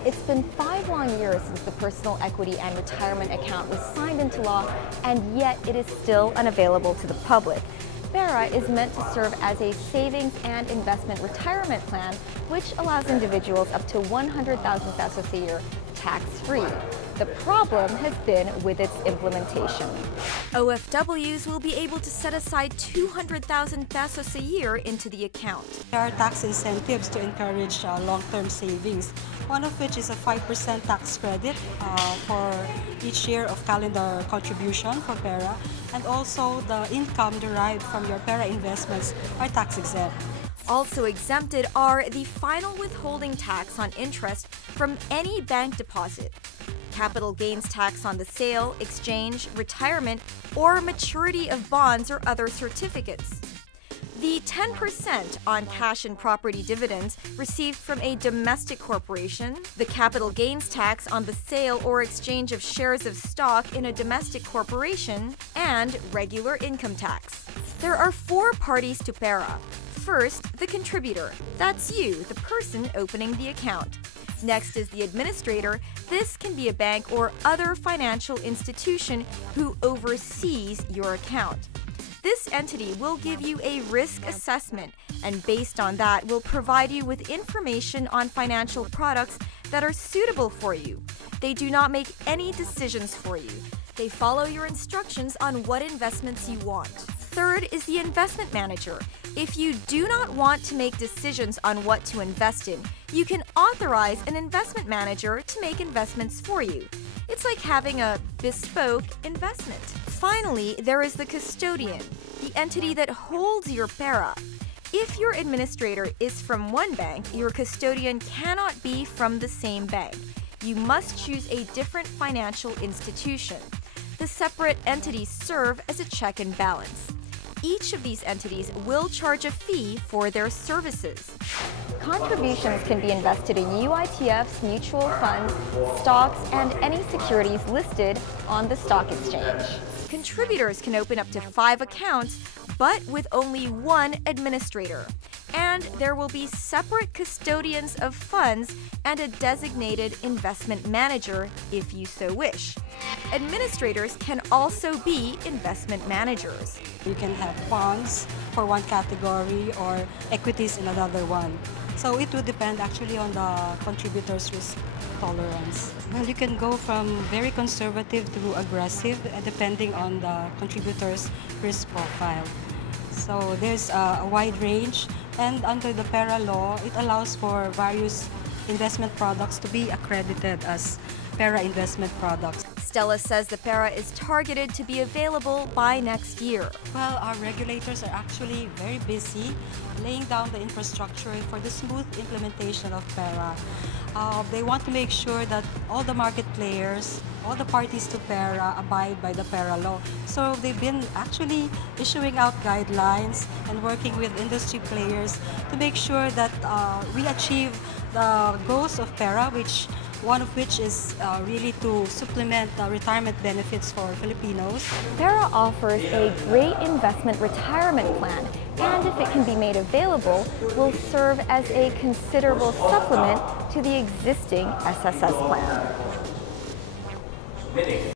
It's been 5 long years since the personal equity and retirement account was signed into law, and yet it is still unavailable to the public. Pera is meant to serve as a savings and investment retirement plan, which allows individuals up to 100,000 pesos a year tax-free. The problem has been with its implementation. OFWs will be able to set aside 200,000 pesos a year into the account. There are tax incentives to encourage long-term savings, one of which is a 5% tax credit for each year of calendar contribution for Pera, and also the income derived from your Pera investments are tax exempt. Also exempted are the final withholding tax on interest from any bank deposit, capital gains tax on the sale, exchange, retirement, or maturity of bonds or other certificates. The 10% on cash and property dividends received from a domestic corporation, the capital gains tax on the sale or exchange of shares of stock in a domestic corporation, and regular income tax. There are 4 parties to Pera. First, the contributor. That's you, the person opening the account. Next is the administrator. This can be a bank or other financial institution who oversees your account. This entity will give you a risk assessment, and based on that will provide you with information on financial products that are suitable for you. They do not make any decisions for you. They follow your instructions on what investments you want. Third is the investment manager. If you do not want to make decisions on what to invest in, you can authorize an investment manager to make investments for you. It's like having a bespoke investment. Finally, there is the custodian, the entity that holds your Pera. If your administrator is from one bank, your custodian cannot be from the same bank. You must choose a different financial institution. The separate entities serve as a check and balance. Each of these entities will charge a fee for their services. Contributions can be invested in UITFs, mutual funds, stocks, and any securities listed on the stock exchange. Contributors can open up to 5 accounts, but with only 1 administrator. And there will be separate custodians of funds and a designated investment manager if you so wish. Administrators can also be investment managers. You can have bonds for one category or equities in another one. So it would depend actually on the contributor's risk tolerance. Well, you can go from very conservative to aggressive depending on the contributor's risk profile. So there's a wide range, and under the Pera law, it allows for various investment products to be accredited as Pera investment products. Stella says the Pera is targeted to be available by next year. Well, our regulators are actually very busy laying down the infrastructure for the smooth implementation of Pera. They want to make sure that all the market players, all the parties to Pera abide by the Pera law. So they've been actually issuing out guidelines and working with industry players to make sure that we achieve the goals of Pera, one of which is really to supplement retirement benefits for Filipinos. Pera offers a great investment retirement plan, and if it can be made available, will serve as a considerable supplement to the existing SSS plan.